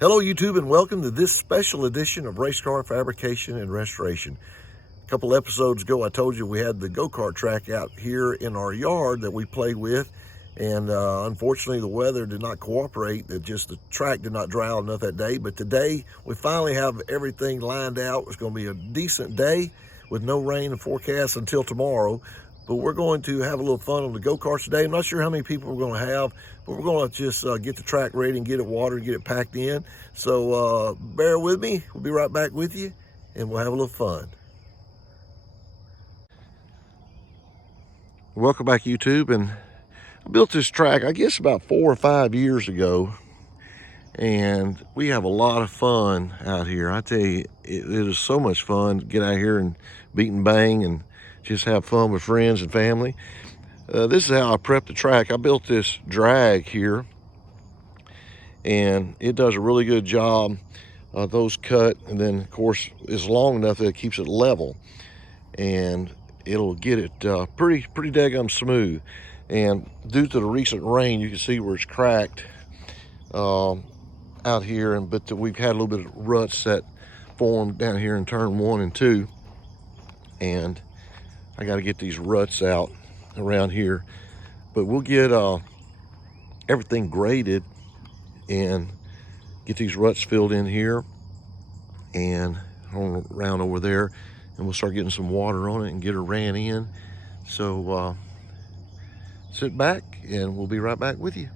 Hello YouTube, and welcome to this special edition of Race Car Fabrication and Restoration. A couple episodes ago I told you we had the go-kart track out here in our yard that we played with, and unfortunately the weather did not cooperate. The track did not dry out enough that day, but today we finally have everything lined out. It's going to be a decent day with no rain in forecast until tomorrow. But we're going to have a little fun on the go-karts today. I'm not sure how many people we're going to have, but we're going to just get the track ready and get it watered and get it packed in. So bear with me. We'll be right back with you, and we'll have a little fun. Welcome back, YouTube. And I built this track, I guess, about 4 or 5 years ago. And we have a lot of fun out here. I tell you, it is so much fun to get out here and beat and bang and just have fun with friends and family. This is how I prepped the track. I built this drag here, and it does a really good job. Those cut, and then of course it's long enough that it keeps it level, and it'll get it pretty daggum smooth. And due to the recent rain, you can see where it's cracked out here, but we've had a little bit of ruts that formed down here in turn 1 and 2, and I got to get these ruts out around here. But we'll get everything graded and get these ruts filled in here and around over there, and we'll start getting some water on it and get her ran in. So sit back and we'll be right back with you.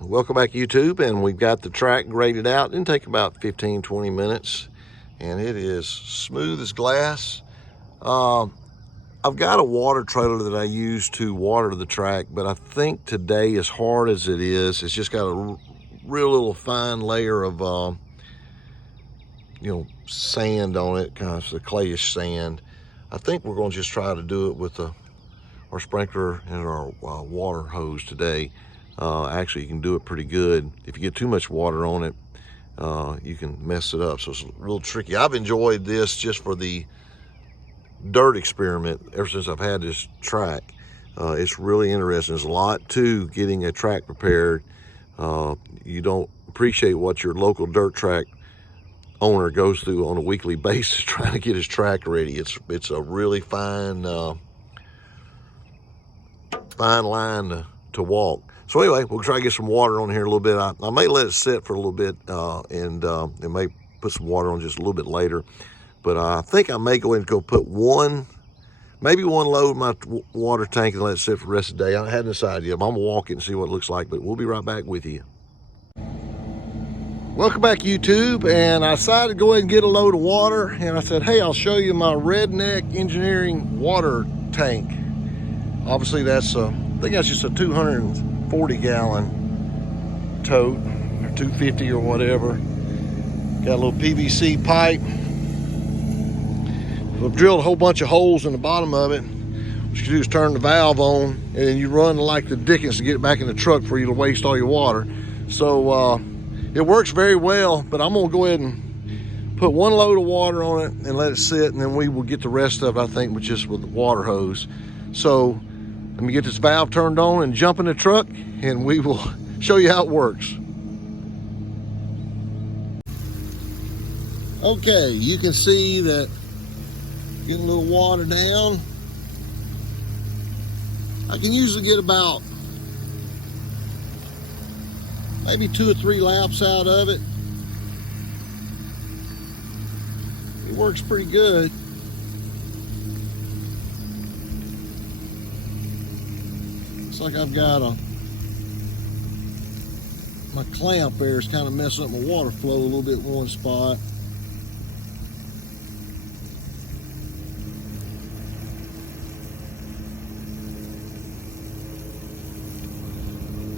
Welcome back, YouTube, and we've got the track graded out. It didn't take about 15-20 minutes, and it is smooth as glass. I've got a water trailer that I use to water the track, but I think today, as hard as it is, it's just got a real little fine layer of sand on it, kind of the clayish sand. I think we're going to just try to do it with our sprinkler and our water hose today. Actually, you can do it pretty good. If you get too much water on it, you can mess it up. So it's a little tricky. I've enjoyed this just for the dirt experiment ever since I've had this track. It's really interesting. There's a lot to getting a track prepared. You don't appreciate what your local dirt track owner goes through on a weekly basis trying to get his track ready. It's a really fine line to walk. So anyway, we'll try to get some water on here a little bit. I may let it sit for a little bit and may put some water on just a little bit later. But I think I may go ahead and go put maybe one load in my water tank and let it sit for the rest of the day. I hadn't decided yet. I'm going to walk it and see what it looks like, but we'll be right back with you. Welcome back, YouTube, and I decided to go ahead and get a load of water, and I said, hey, I'll show you my Redneck Engineering water tank. Obviously, I think that's just a 240-gallon tote, or 250 or whatever. Got a little PVC pipe. I've drilled a whole bunch of holes in the bottom of it. What you do is turn the valve on, and then you run like the dickens to get it back in the truck for you to waste all your water. So it works very well, but I'm gonna go ahead and put one load of water on it and let it sit, and then we will get the rest of it, I think, with the water hose. So let me get this valve turned on and jump in the truck, and we will show you how it works. Okay, you can see that getting a little water down. I can usually get about maybe 2 or 3 laps out of it. It works pretty good. Looks like I've got my clamp there is kind of messing up my water flow a little bit in one spot.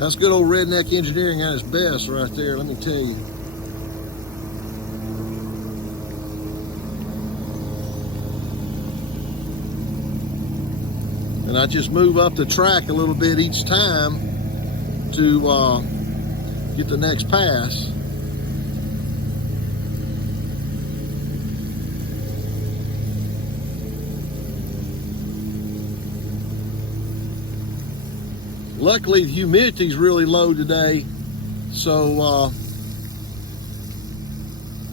That's good old redneck engineering at its best right there, let me tell you. And I just move up the track a little bit each time to get the next pass. Luckily, the humidity's really low today, so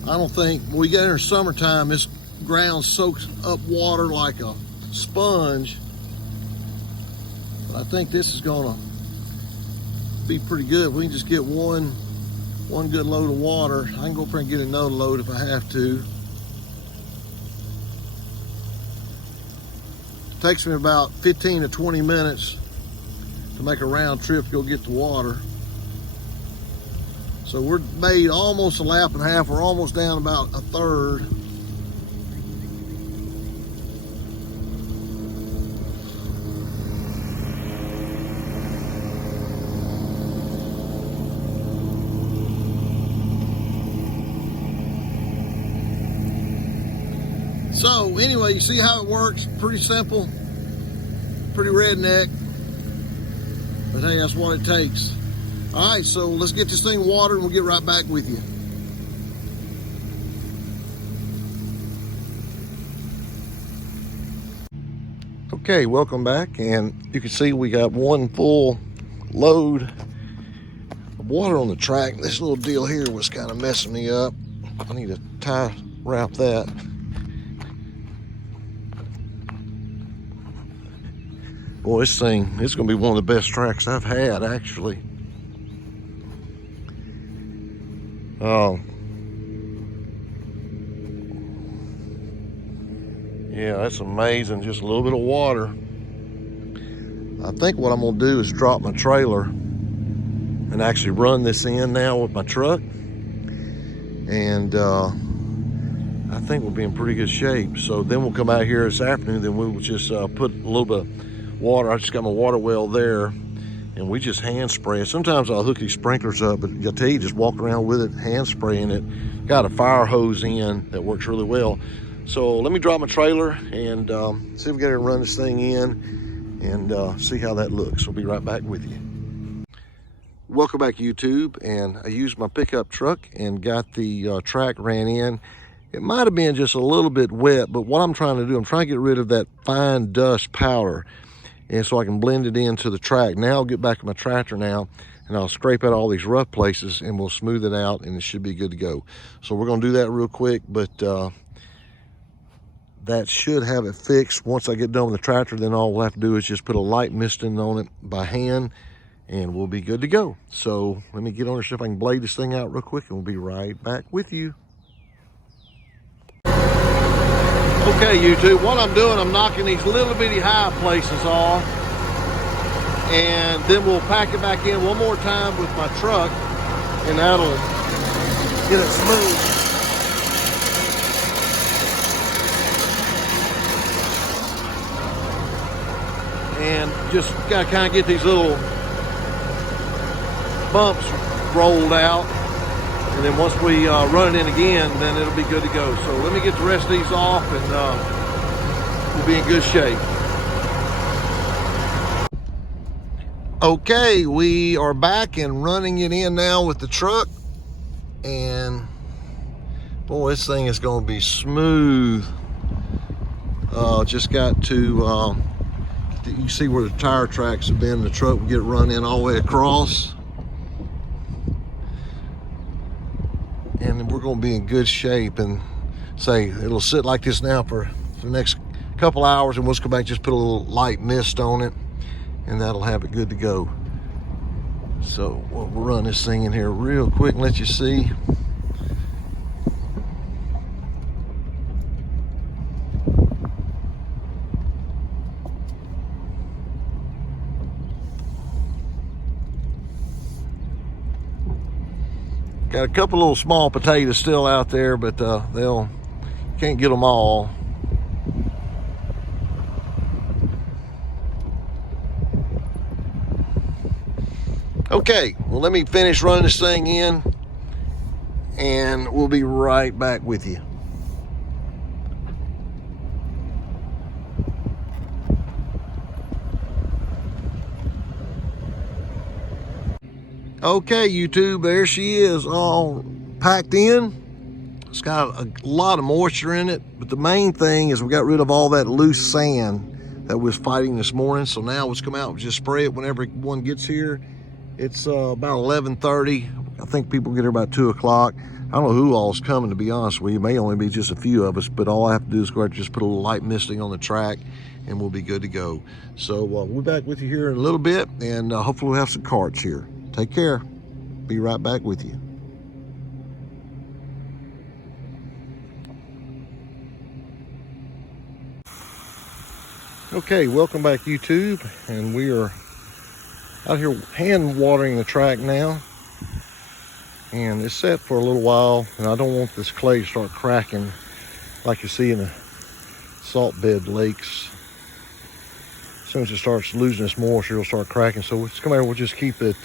I don't think, when we get into summertime, this ground soaks up water like a sponge. But I think this is gonna be pretty good. We can just get one good load of water. I can go up there and get another load if I have to. It takes me about 15 to 20 minutes to make a round trip to go get the water. So we're made almost a lap and a half. We're almost down about a third. So anyway, you see how it works? Pretty simple, pretty redneck. But hey, that's what it takes. All right, so let's get this thing watered and we'll get right back with you. Okay, welcome back. And you can see we got one full load of water on the track. This little deal here was kind of messing me up. I need to wrap that. Boy, this thing, it's gonna be one of the best tracks I've had, actually. Yeah, that's amazing, just a little bit of water. I think what I'm gonna do is drop my trailer and actually run this in now with my truck. And I think we'll be in pretty good shape. So then we'll come out here this afternoon, then we will just put a little bit of water. I just got my water well there, and we just hand spray it. Sometimes I'll hook these sprinklers up, but I tell you, just walk around with it, hand spraying it. Got a fire hose in that works really well. So let me drop my trailer and see if we can run this thing in and see how that looks. We'll be right back with you. Welcome back, YouTube. And I used my pickup truck and got the track ran in. It might have been just a little bit wet, but what I'm trying to do, I'm trying to get rid of that fine dust powder, and so I can blend it into the track. Now I'll get back to my tractor now, and I'll scrape out all these rough places, and we'll smooth it out, and it should be good to go. So we're gonna do that real quick, but that should have it fixed. Once I get done with the tractor, then all we'll have to do is just put a light misting on it by hand, and we'll be good to go. So let me get on there, see if I can blade this thing out real quick, and we'll be right back with you. Okay, YouTube, what I'm doing, I'm knocking these little bitty high places off, and then we'll pack it back in one more time with my truck, and that'll get it smooth. And just gotta kind of get these little bumps rolled out. And then once we run it in again, then it'll be good to go. So let me get the rest of these off, and we'll be in good shape. Okay, we are back and running it in now with the truck. And boy, this thing is gonna be smooth. Just got to, you see where the tire tracks have been. The truck will get run in all the way across. And we're going to be in good shape, and say it'll sit like this now for the next couple hours, and we'll just come back, just put a little light mist on it, and that'll have it good to go. So we'll run this thing in here real quick and let you see. Got a couple little small potatoes still out there, but can't get them all. Okay, well, let me finish running this thing in, and we'll be right back with you. Okay, YouTube, there she is, all packed in. It's got a lot of moisture in it, but the main thing is we got rid of all that loose sand that was fighting this morning. So now let's come out and just spray it whenever one gets here. It's about 11:30. I think people get here about 2 o'clock. I don't know who all's coming, to be honest with you. It may only be just a few of us, but all I have to do is go out and just put a little light misting on the track and we'll be good to go. So we'll be back with you here in a little bit, and hopefully we'll have some carts here. Take care. Be right back with you. Okay, welcome back, YouTube, and we are out here hand watering the track now, and it's set for a little while, and I don't want this clay to start cracking like you see in the salt bed lakes. As soon as it starts losing its moisture, it'll start cracking. So let's come here, we'll just keep it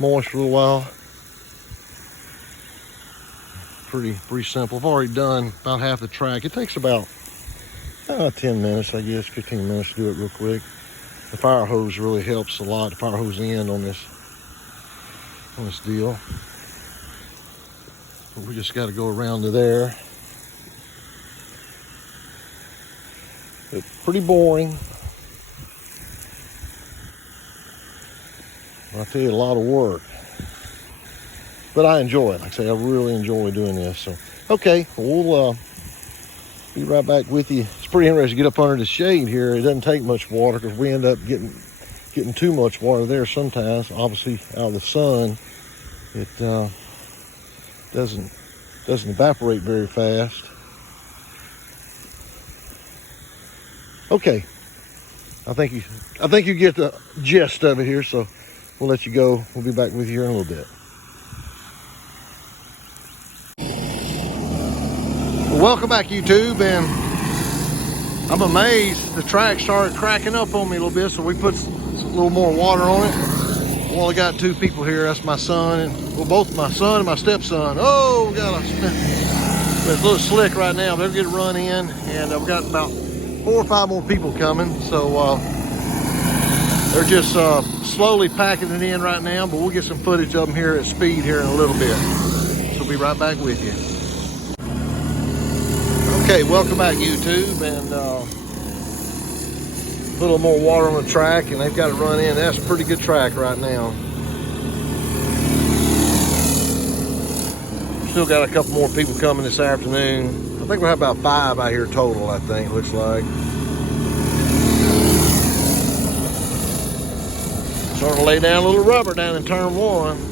moist for a little while. Pretty simple. I've already done about half the track. It takes about 10 minutes, I guess, 15 minutes to do it real quick. The fire hose really helps a lot. The fire hose end on this deal. But we just got to go around to there. It's pretty boring. I tell you, a lot of work. But I enjoy it. Like I say, I really enjoy doing this. So, okay, we'll be right back with you. It's pretty interesting to get up under the shade here. It doesn't take much water because we end up getting too much water there sometimes. Obviously, out of the sun, it doesn't evaporate very fast. Okay, I think you get the gist of it here. So we'll let you go. We'll be back with you here in a little bit. Welcome back, YouTube, and I'm amazed the track started cracking up on me a little bit, so we put a little more water on it. Well, I got 2 people here. That's my son, and well, both my son and my stepson. Oh, we got it's a little slick right now. They're getting run in, and we got about 4 or 5 more people coming. So they're just slowly packing it in right now, but we'll get some footage of them here at speed here in a little bit. So we'll be right back with you. Okay, welcome back, YouTube, and put a little more water on the track, and they've got it run in. That's a pretty good track right now. Still got a couple more people coming this afternoon. I think we'll have about 5 out here total, I think, it looks like. Starting to lay down a little rubber down in turn 1.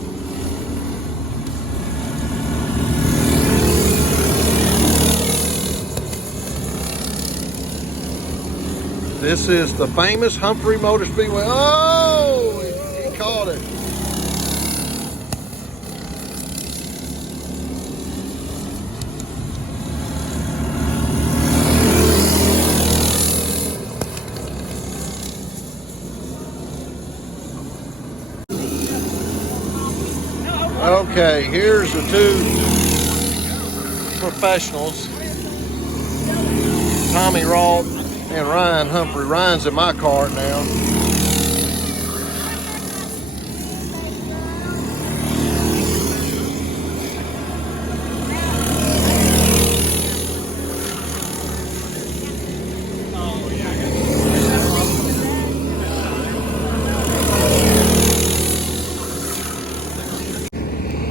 This is the famous Humphrey Motor Speedway. Oh, he caught it. Okay, here's the 2 professionals, Tommy Roth and Ryan Humphrey. Ryan's in my cart now.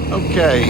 Okay.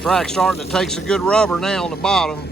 Track's starting to take some good rubber now on the bottom.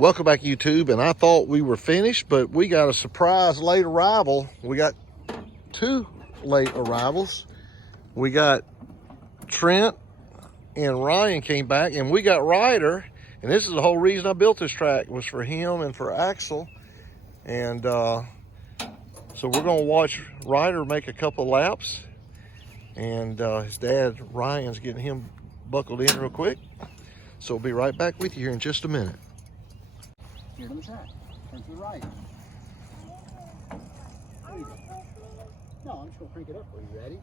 Welcome back, YouTube. And I thought we were finished, but we got a surprise late arrival. We got 2 late arrivals. We got Trent and Ryan came back, and we got Ryder. And this is the whole reason I built this track, was for him and for Axel. And so we're gonna watch Ryder make a couple laps. And his dad, Ryan's getting him buckled in real quick. So we'll be right back with you here in just a minute. Here, let me try. Turn to the right. There you go. No, I'm just gonna crank it up for you. Ready?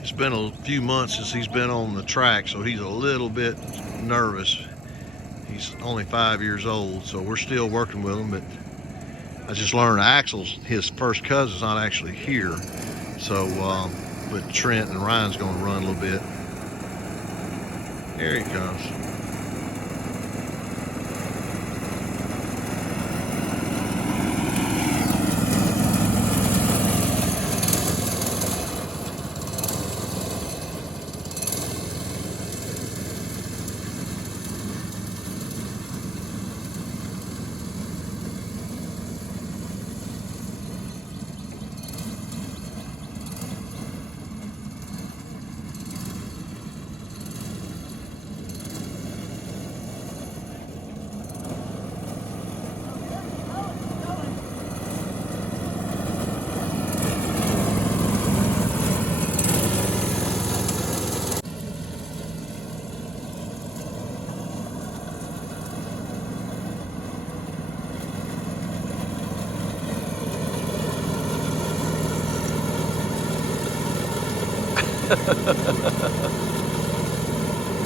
It's been a few months since he's been on the track, so he's a little bit nervous. He's only 5 years old, so we're still working with him, but I just learned Axel's, his first cousin's not actually here. So, but Trent and Ryan's gonna run a little bit. Here he comes.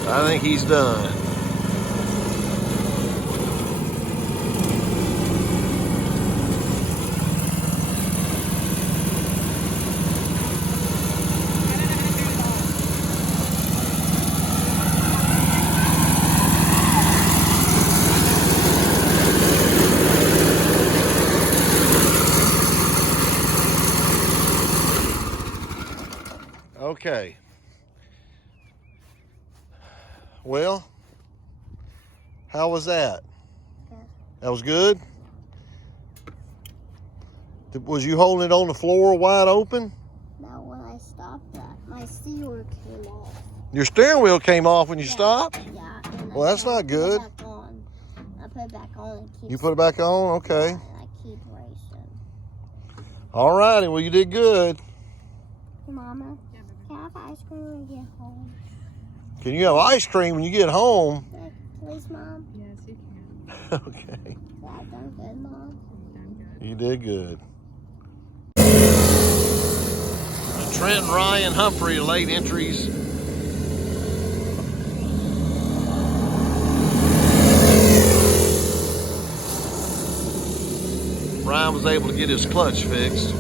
I think he's done. Okay. Well, how was that? Yeah. That was good? Was you holding it on the floor wide open? No, when I stopped that, my steering wheel came off. Your steering wheel came off when you stopped? Yeah. And Well, that's not good. I put it back on and keep. You put it back on? Okay. And I keep racing. All righty. Well, you did good. Hey, Mama, can I have ice cream when we get home? Can you have ice cream when you get home? Please, Mom. Yes, you can. Okay. I've done good, Mom. You've done good. You did good. Trent, Ryan, Humphrey, late entries. Ryan was able to get his clutch fixed.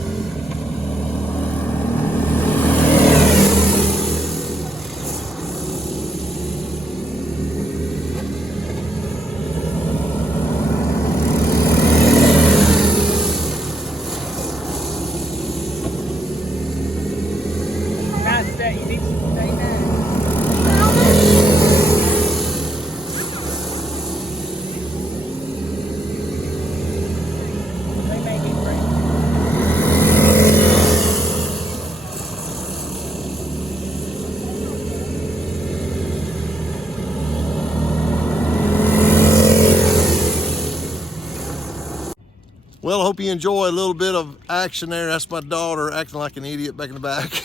You need to stay there. They may be breaking. Well, I hope you enjoy a little bit of action there. That's my daughter acting like an idiot back in the back.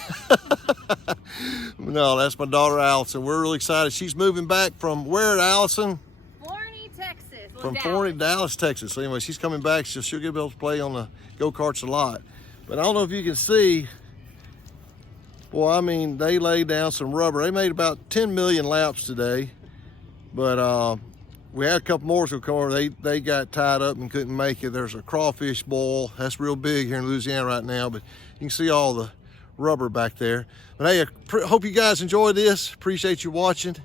No, that's my daughter, Allison. We're really excited. She's moving back from where, Allison? Florida, Texas. from Dallas, Texas. So anyway, she's coming back. She'll get able to play on the go-karts a lot. But I don't know if you can see, boy, I mean, they laid down some rubber. They made about 10 million laps today. But we had a couple more to come. They got tied up and couldn't make it. There's a crawfish boil. That's real big here in Louisiana right now. But you can see all the rubber back there. But hey, I hope you guys enjoyed this. Appreciate you watching.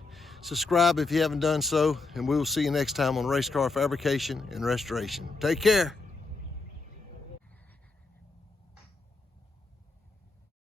Subscribe if you haven't done so, and we will see you next time on Race Car Fabrication and Restoration. Take care.